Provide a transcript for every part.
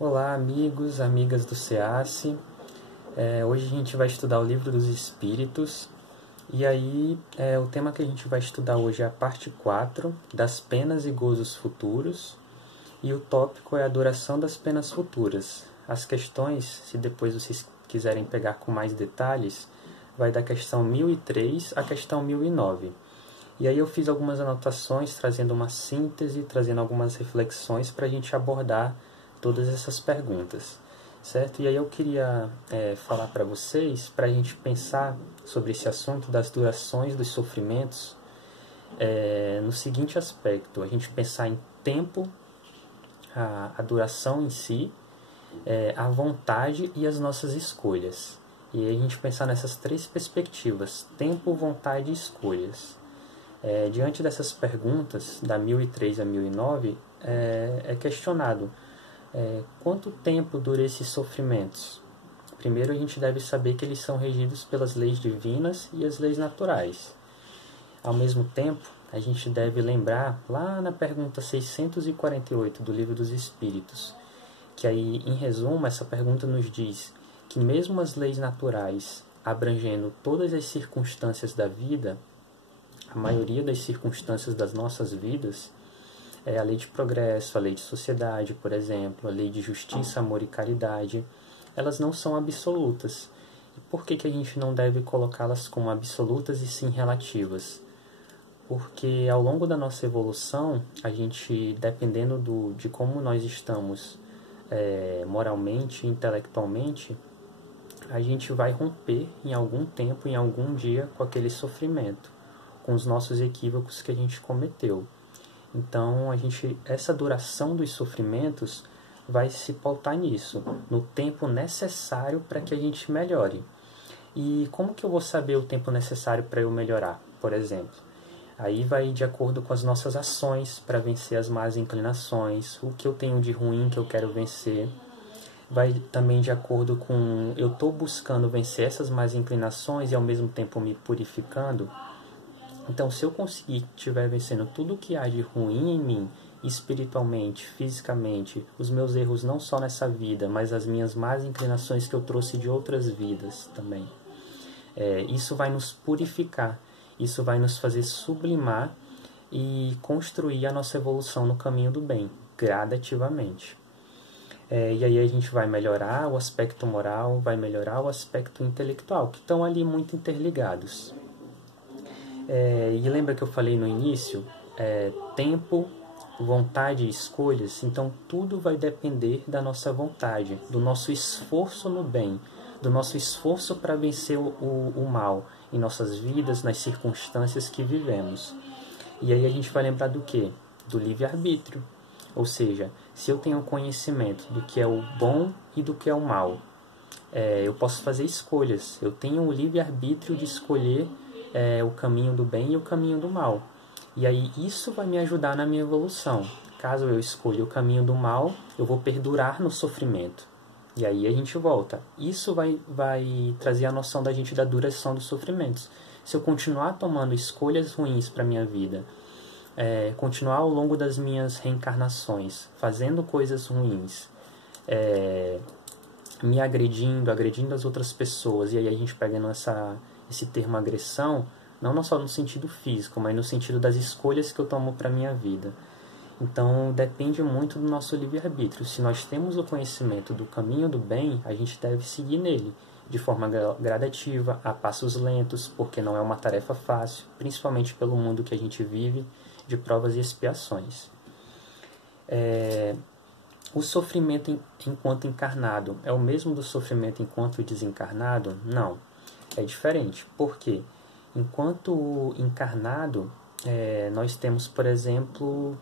Olá, amigos, amigas do SEACE. Hoje a gente vai estudar o Livro dos Espíritos. E aí, o tema que a gente vai estudar hoje é a parte 4, das penas e gozos futuros. E o tópico é a duração das penas futuras. As questões, se depois vocês quiserem pegar com mais detalhes, vai da questão 1003 à questão 1009. E aí eu fiz algumas anotações, trazendo uma síntese, trazendo algumas reflexões para a gente abordar todas essas perguntas, certo? E aí eu queria falar para vocês, para a gente pensar sobre esse assunto das durações dos sofrimentos, no seguinte aspecto: a gente pensar em tempo, a duração em si, a vontade e as nossas escolhas. E aí a gente pensar nessas três perspectivas: tempo, vontade e escolhas. Diante dessas perguntas, da 1003 a 1009, é questionado quanto tempo duram esses sofrimentos. Primeiro, a gente deve saber que eles são regidos pelas leis divinas e as leis naturais. Ao mesmo tempo, a gente deve lembrar, lá na pergunta 648 do Livro dos Espíritos, que aí, em resumo, essa pergunta nos diz que mesmo as leis naturais, abrangendo todas as circunstâncias da vida, a maioria das circunstâncias das nossas vidas, a lei de progresso, a lei de sociedade, por exemplo, a lei de justiça, amor e caridade, elas não são absolutas. E por que a gente não deve colocá-las como absolutas e sim relativas? Porque ao longo da nossa evolução, a gente, dependendo de como nós estamos moralmente, intelectualmente, a gente vai romper em algum tempo, em algum dia, com aquele sofrimento, com os nossos equívocos que a gente cometeu. Então, essa duração dos sofrimentos vai se pautar nisso, no tempo necessário para que a gente melhore. E como que eu vou saber o tempo necessário para eu melhorar, por exemplo? Aí vai de acordo com as nossas ações para vencer as más inclinações, o que eu tenho de ruim que eu quero vencer. Vai também de acordo com eu estou buscando vencer essas más inclinações e ao mesmo tempo me purificando. Então, se eu conseguir estiver vencendo tudo o que há de ruim em mim, espiritualmente, fisicamente, os meus erros não só nessa vida, mas as minhas más inclinações que eu trouxe de outras vidas também, isso vai nos purificar, isso vai nos fazer sublimar e construir a nossa evolução no caminho do bem, gradativamente. E aí a gente vai melhorar o aspecto moral, vai melhorar o aspecto intelectual, que estão ali muito interligados. E lembra que eu falei no início? Tempo, vontade e escolhas. Então tudo vai depender da nossa vontade, do nosso esforço no bem, do nosso esforço para vencer o mal em nossas vidas, nas circunstâncias que vivemos. E aí a gente vai lembrar do quê? Do livre-arbítrio. Ou seja, se eu tenho conhecimento do que é o bom e do que é o mal, eu posso fazer escolhas. Eu tenho o livre-arbítrio de escolher o caminho do bem e o caminho do mal. E aí isso vai me ajudar na minha evolução. Caso eu escolha o caminho do mal, eu vou perdurar no sofrimento. E aí a gente volta. Isso vai trazer a noção da gente da duração dos sofrimentos. Se eu continuar tomando escolhas ruins para a minha vida, continuar ao longo das minhas reencarnações, fazendo coisas ruins, me agredindo as outras pessoas, e aí a gente pegando esse termo agressão, não só no sentido físico, mas no sentido das escolhas que eu tomo para a minha vida. Então, depende muito do nosso livre-arbítrio. Se nós temos o conhecimento do caminho do bem, a gente deve seguir nele, de forma gradativa, a passos lentos, porque não é uma tarefa fácil, principalmente pelo mundo que a gente vive, de provas e expiações. O sofrimento enquanto encarnado é o mesmo do sofrimento enquanto desencarnado? Não, é diferente. Por quê? Enquanto encarnado, nós temos, por exemplo,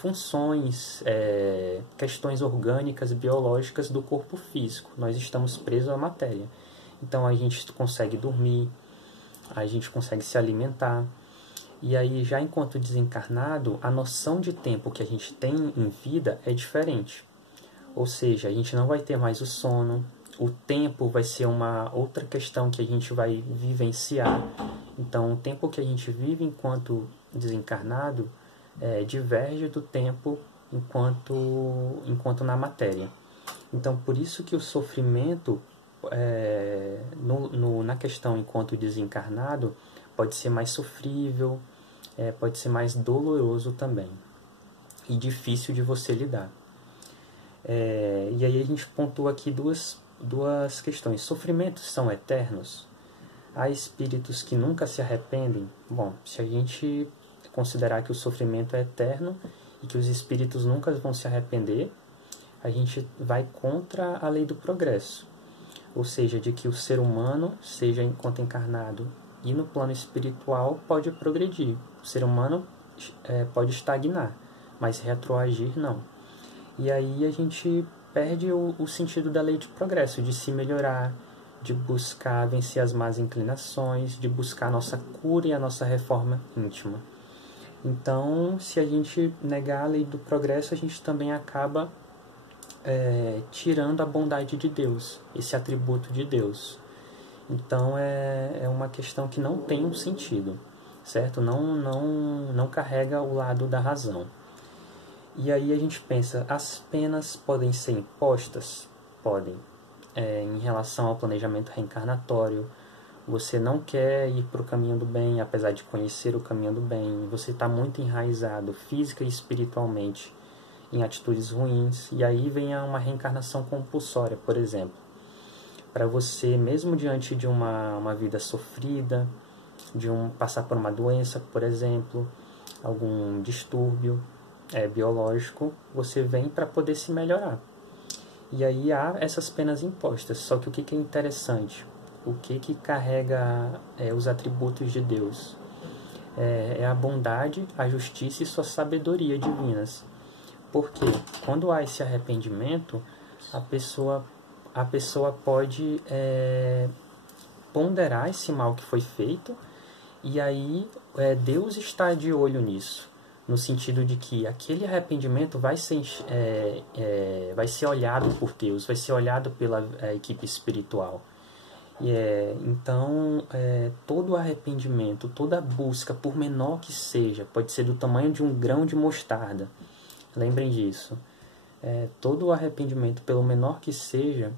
funções, questões orgânicas, biológicas do corpo físico. Nós estamos presos à matéria. Então a gente consegue dormir, a gente consegue se alimentar. E aí, já enquanto desencarnado, a noção de tempo que a gente tem em vida é diferente. Ou seja, a gente não vai ter mais o sono, o tempo vai ser uma outra questão que a gente vai vivenciar. Então, o tempo que a gente vive enquanto desencarnado diverge do tempo enquanto na matéria. Então, por isso que o sofrimento, na questão enquanto desencarnado, pode ser mais sofrível, pode ser mais doloroso também, e difícil de você lidar. E aí a gente pontua aqui duas questões. Sofrimentos são eternos? Há espíritos que nunca se arrependem? Bom, se a gente considerar que o sofrimento é eterno e que os espíritos nunca vão se arrepender, a gente vai contra a lei do progresso. Ou seja, de que o ser humano, seja enquanto encarnado e no plano espiritual, pode progredir. O ser humano pode estagnar, mas retroagir não. E aí a gente perde o sentido da lei de progresso, de se melhorar, de buscar vencer as más inclinações, de buscar a nossa cura e a nossa reforma íntima. Então, se a gente negar a lei do progresso, a gente também acaba tirando a bondade de Deus, esse atributo de Deus. Então, é uma questão que não tem um sentido, certo? Não carrega o lado da razão. E aí a gente pensa, as penas podem ser impostas? Podem. Em relação ao planejamento reencarnatório, você não quer ir para o caminho do bem, apesar de conhecer o caminho do bem, você está muito enraizado física e espiritualmente em atitudes ruins, e aí vem uma reencarnação compulsória, por exemplo. Para você, mesmo diante de uma vida sofrida, passar por uma doença, por exemplo, algum distúrbio biológico, você vem para poder se melhorar. E aí há essas penas impostas. Só que o que é interessante? O que carrega os atributos de Deus? É a bondade, a justiça e sua sabedoria divinas. Porque quando há esse arrependimento, a pessoa pode ponderar esse mal que foi feito, e aí Deus está de olho nisso, no sentido de que aquele arrependimento vai ser olhado por Deus, vai ser olhado pela equipe espiritual. Então, todo arrependimento, toda busca, por menor que seja, pode ser do tamanho de um grão de mostarda, lembrem disso. Todo arrependimento, pelo menor que seja,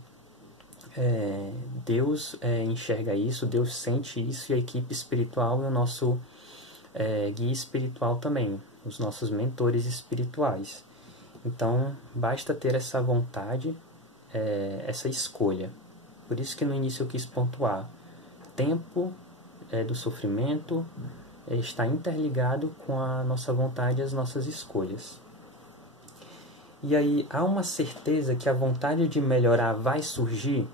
Deus enxerga isso, Deus sente isso, e a equipe espiritual é o nosso guia espiritual também, os nossos mentores espirituais. Então, basta ter essa vontade, essa escolha. Por isso que no início eu quis pontuar. Tempo do sofrimento está interligado com a nossa vontade e as nossas escolhas. E aí há uma certeza que a vontade de melhorar vai surgir,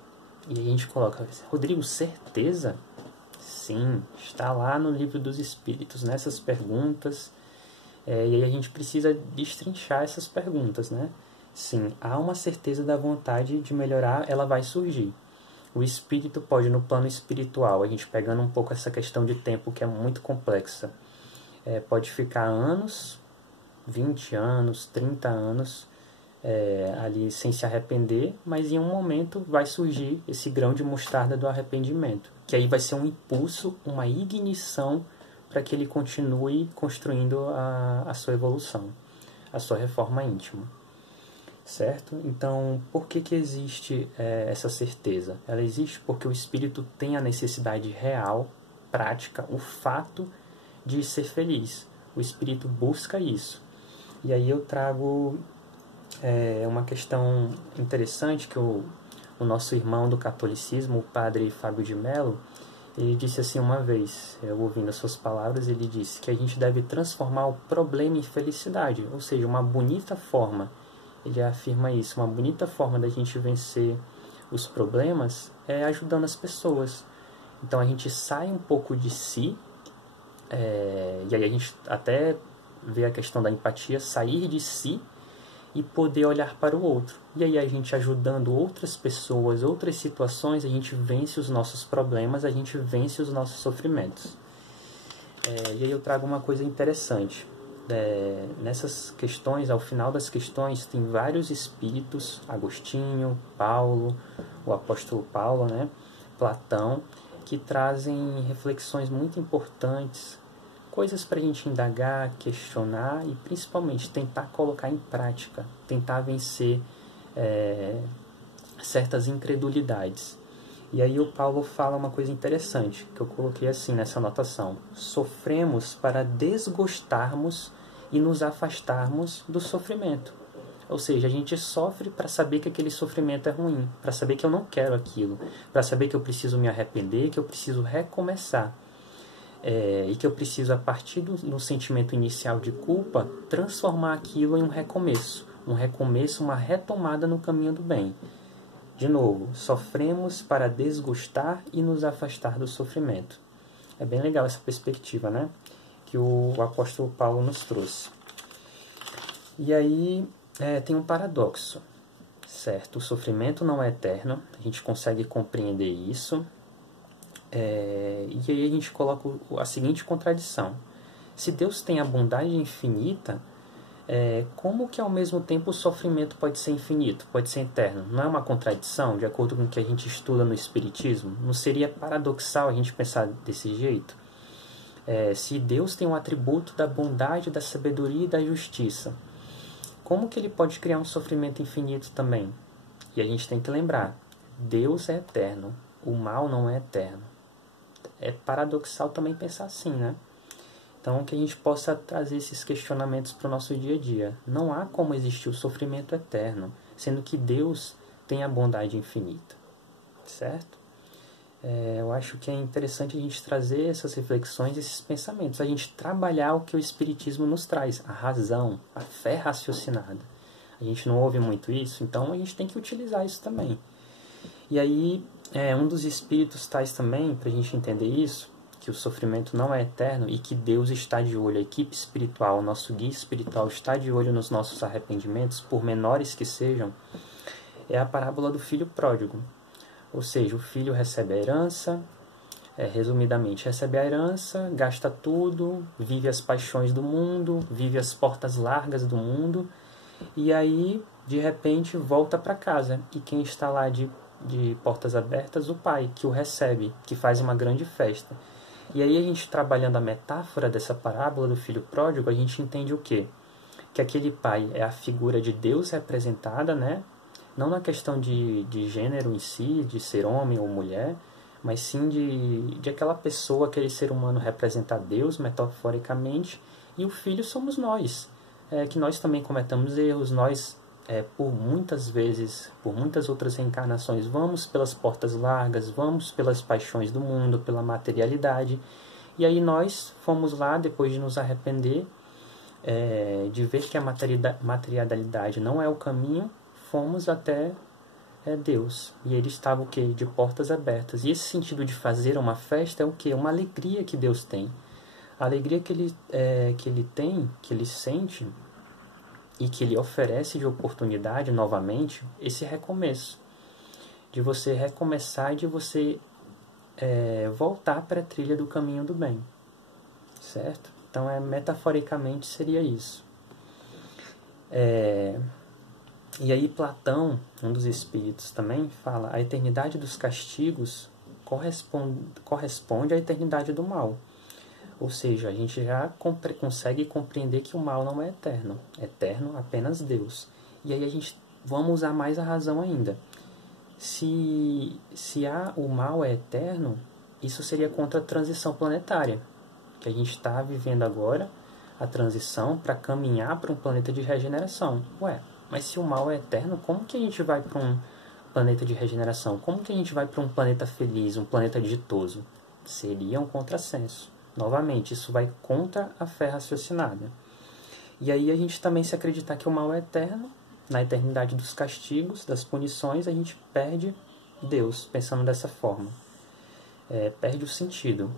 e a gente coloca, Rodrigo, certeza? Sim, está lá no Livro dos Espíritos, nessas perguntas, e aí a gente precisa destrinchar essas perguntas, né? Sim, há uma certeza da vontade de melhorar, ela vai surgir. O espírito pode, no plano espiritual, a gente pegando um pouco essa questão de tempo que é muito complexa, pode ficar anos, 20 anos, 30 anos, ali sem se arrepender, mas em um momento vai surgir esse grão de mostarda do arrependimento, que aí vai ser um impulso, uma ignição para que ele continue construindo a sua evolução, a sua reforma íntima. Certo? Então, por que existe essa certeza? Ela existe porque o espírito tem a necessidade real, prática, o fato de ser feliz. O espírito busca isso. E aí eu trago uma questão interessante que o nosso irmão do catolicismo, o padre Fábio de Mello, ele disse assim uma vez, eu ouvindo as suas palavras, ele disse que a gente deve transformar o problema em felicidade, ou seja, uma bonita forma. Ele afirma isso, uma bonita forma da gente vencer os problemas é ajudando as pessoas. Então a gente sai um pouco de si, e aí a gente até vê a questão da empatia, sair de si e poder olhar para o outro. E aí a gente ajudando outras pessoas, outras situações, a gente vence os nossos problemas, a gente vence os nossos sofrimentos. E aí eu trago uma coisa interessante. Nessas questões, ao final das questões, tem vários espíritos, Agostinho, Paulo, o apóstolo Paulo, né, Platão, que trazem reflexões muito importantes, coisas para a gente indagar, questionar e principalmente tentar colocar em prática, tentar vencer certas incredulidades. E aí o Paulo fala uma coisa interessante, que eu coloquei assim nessa anotação: sofremos para desgostarmos e nos afastarmos do sofrimento. Ou seja, a gente sofre para saber que aquele sofrimento é ruim, para saber que eu não quero aquilo, para saber que eu preciso me arrepender, que eu preciso recomeçar. E que eu preciso, a partir do sentimento inicial de culpa, transformar aquilo em um recomeço, uma retomada no caminho do bem. De novo, sofremos para desgostar e nos afastar do sofrimento. É bem legal essa perspectiva, né? Que o apóstolo Paulo nos trouxe. E aí tem um paradoxo, certo? O sofrimento não é eterno, a gente consegue compreender isso. E aí a gente coloca a seguinte contradição: se Deus tem a bondade infinita, como que ao mesmo tempo o sofrimento pode ser infinito, pode ser eterno? Não é uma contradição, de acordo com o que a gente estuda no Espiritismo? Não seria paradoxal a gente pensar desse jeito? Se Deus tem um atributo da bondade, da sabedoria e da justiça, como que ele pode criar um sofrimento infinito também? E a gente tem que lembrar, Deus é eterno, o mal não é eterno. É paradoxal também pensar assim, né? Então, que a gente possa trazer esses questionamentos para o nosso dia a dia. Não há como existir o sofrimento eterno, sendo que Deus tem a bondade infinita, certo? Eu acho que é interessante a gente trazer essas reflexões, esses pensamentos, a gente trabalhar o que o Espiritismo nos traz, a razão, a fé raciocinada. A gente não ouve muito isso, então a gente tem que utilizar isso também. E aí, um dos espíritos tais também, para a gente entender isso, que o sofrimento não é eterno e que Deus está de olho, a equipe espiritual, o nosso guia espiritual está de olho nos nossos arrependimentos, por menores que sejam, é a parábola do filho pródigo. Ou seja, o filho recebe a herança, resumidamente, recebe a herança, gasta tudo, vive as paixões do mundo, vive as portas largas do mundo, e aí, de repente, volta para casa. E quem está lá de portas abertas? O pai, que o recebe, que faz uma grande festa. E aí a gente, trabalhando a metáfora dessa parábola do filho pródigo, a gente entende o quê? Que aquele pai é a figura de Deus representada, né? Não na questão de gênero em si, de ser homem ou mulher, mas sim de aquela pessoa, aquele ser humano representar Deus metaforicamente, e o filho somos nós, que nós também cometamos erros, nós por muitas vezes, por muitas outras reencarnações, vamos pelas portas largas, vamos pelas paixões do mundo, pela materialidade, e aí nós fomos lá, depois de nos arrepender, de ver que a materialidade não é o caminho, fomos até Deus, e ele estava o quê? De portas abertas. E esse sentido de fazer uma festa é o quê? Uma alegria que Deus tem, a alegria que ele tem, que ele sente, e que ele oferece de oportunidade novamente, esse recomeço, de você recomeçar e de você voltar para a trilha do caminho do bem, certo? Então, metaforicamente seria isso. E aí Platão, um dos espíritos também, fala: a eternidade dos castigos corresponde à eternidade do mal. Ou seja, a gente já consegue compreender que o mal não é eterno. Eterno apenas Deus. E aí vamos usar mais a razão ainda. Se o mal é eterno, isso seria contra a transição planetária, que a gente está vivendo agora, a transição para caminhar para um planeta de regeneração. Mas se o mal é eterno, como que a gente vai para um planeta de regeneração? Como que a gente vai para um planeta feliz, um planeta ditoso? Seria um contrassenso. Novamente, isso vai contra a fé raciocinada. E aí a gente também, se acreditar que o mal é eterno, na eternidade dos castigos, das punições, a gente perde Deus, pensando dessa forma. Perde o sentido.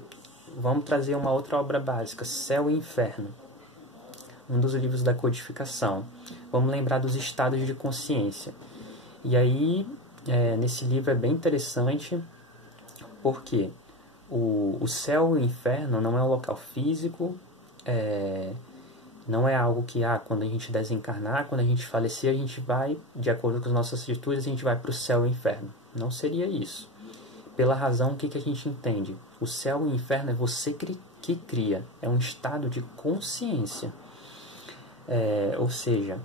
Vamos trazer uma outra obra básica, Céu e Inferno. Um dos livros da codificação. Vamos lembrar dos estados de consciência. E aí, nesse livro é bem interessante, porque o céu e o inferno não é um local físico, não é algo que, quando a gente desencarnar, quando a gente falecer, a gente vai, de acordo com as nossas atitudes, a gente vai para o céu e o inferno. Não seria isso. Pela razão, o que a gente entende? O céu e o inferno é você que cria, é um estado de consciência. Ou seja,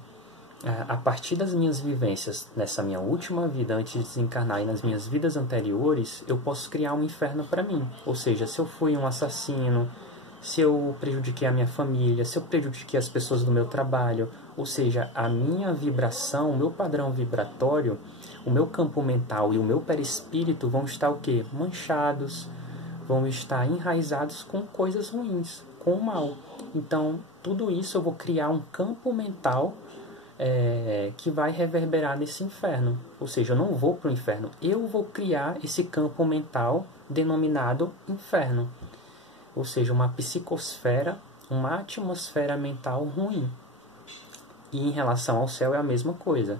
a partir das minhas vivências nessa minha última vida antes de desencarnar e nas minhas vidas anteriores, eu posso criar um inferno para mim. Ou seja, se eu fui um assassino, se eu prejudiquei a minha família, se eu prejudiquei as pessoas do meu trabalho, ou seja, a minha vibração, o meu padrão vibratório, o meu campo mental e o meu perispírito vão estar o quê? Manchados, vão estar enraizados com coisas ruins, com o mal. Então, tudo isso eu vou criar um campo mental que vai reverberar nesse inferno. Ou seja, eu não vou para o inferno, eu vou criar esse campo mental denominado inferno. Ou seja, uma psicosfera, uma atmosfera mental ruim. E em relação ao céu é a mesma coisa.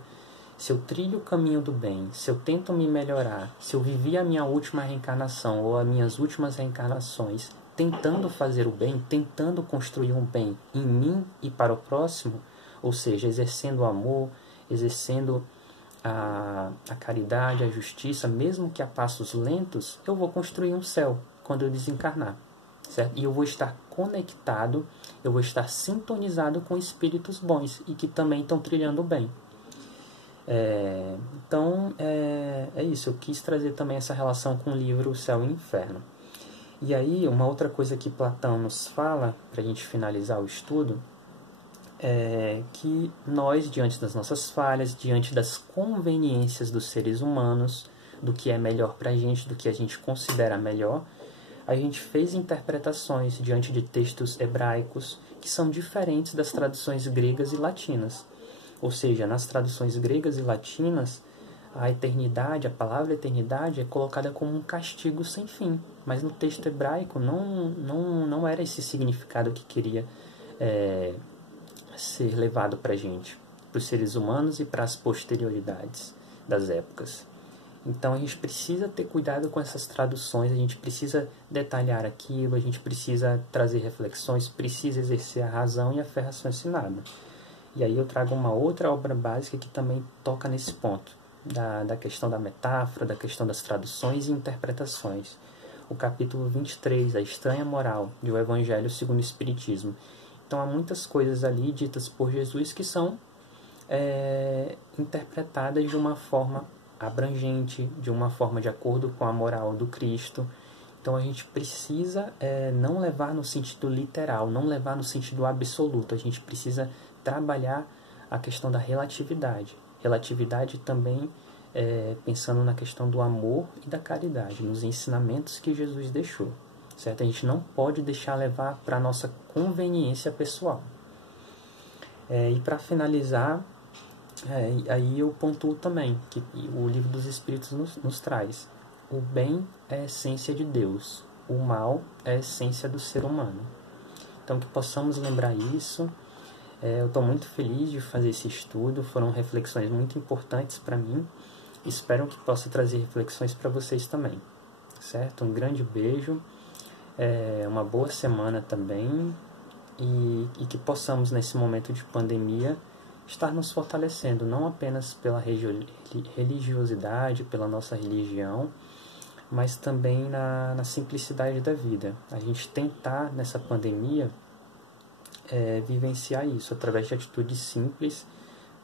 Se eu trilho o caminho do bem, se eu tento me melhorar, se eu vivi a minha última reencarnação ou as minhas últimas reencarnações tentando fazer o bem, tentando construir um bem em mim e para o próximo, ou seja, exercendo o amor, exercendo a caridade, a justiça, mesmo que a passos lentos, eu vou construir um céu quando eu desencarnar, certo? E eu vou estar conectado, eu vou estar sintonizado com espíritos bons e que também estão trilhando o bem. Então, é isso. Eu quis trazer também essa relação com o livro O Céu e o Inferno. E aí, uma outra coisa que Platão nos fala, para a gente finalizar o estudo, é que nós, diante das nossas falhas, diante das conveniências dos seres humanos, do que é melhor para a gente, do que a gente considera melhor, a gente fez interpretações diante de textos hebraicos que são diferentes das traduções gregas e latinas. Ou seja, nas traduções gregas e latinas, a eternidade, a palavra eternidade é colocada como um castigo sem fim. Mas no texto hebraico não era esse significado que queria ser levado para a gente, para os seres humanos e para as posterioridades das épocas. Então a gente precisa ter cuidado com essas traduções, a gente precisa detalhar aquilo, a gente precisa trazer reflexões, precisa exercer a razão e a fé raciocinada. E aí eu trago uma outra obra básica que também toca nesse ponto, da questão da metáfora, da questão das traduções e interpretações. O capítulo 23, A Estranha Moral, de O Evangelho segundo o Espiritismo. Então há muitas coisas ali ditas por Jesus que são interpretadas de uma forma abrangente, de uma forma de acordo com a moral do Cristo. Então a gente precisa não levar no sentido literal, não levar no sentido absoluto. A gente precisa trabalhar a questão da relatividade. Relatividade também pensando na questão do amor e da caridade, nos ensinamentos que Jesus deixou. Certo? A gente não pode deixar levar para a nossa conveniência pessoal. E para finalizar, aí eu pontuo também que o Livro dos Espíritos nos traz: o bem é a essência de Deus, o mal é a essência do ser humano. Então que possamos lembrar isso. Eu estou muito feliz de fazer esse estudo, foram reflexões muito importantes para mim. Espero que possa trazer reflexões para vocês também. Certo? Um grande beijo, uma boa semana também, e que possamos nesse momento de pandemia estar nos fortalecendo, não apenas pela religiosidade, pela nossa religião, mas também na simplicidade da vida. A gente tentar, nessa pandemia, vivenciar isso, através de atitudes simples,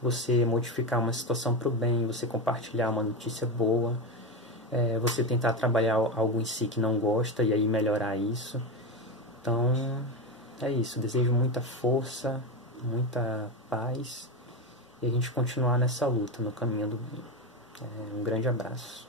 você modificar uma situação para o bem, você compartilhar uma notícia boa, você tentar trabalhar algo em si que não gosta e aí melhorar isso. Então, é isso. Desejo muita força, muita paz, e a gente continuar nessa luta, no caminho do bem. Um grande abraço.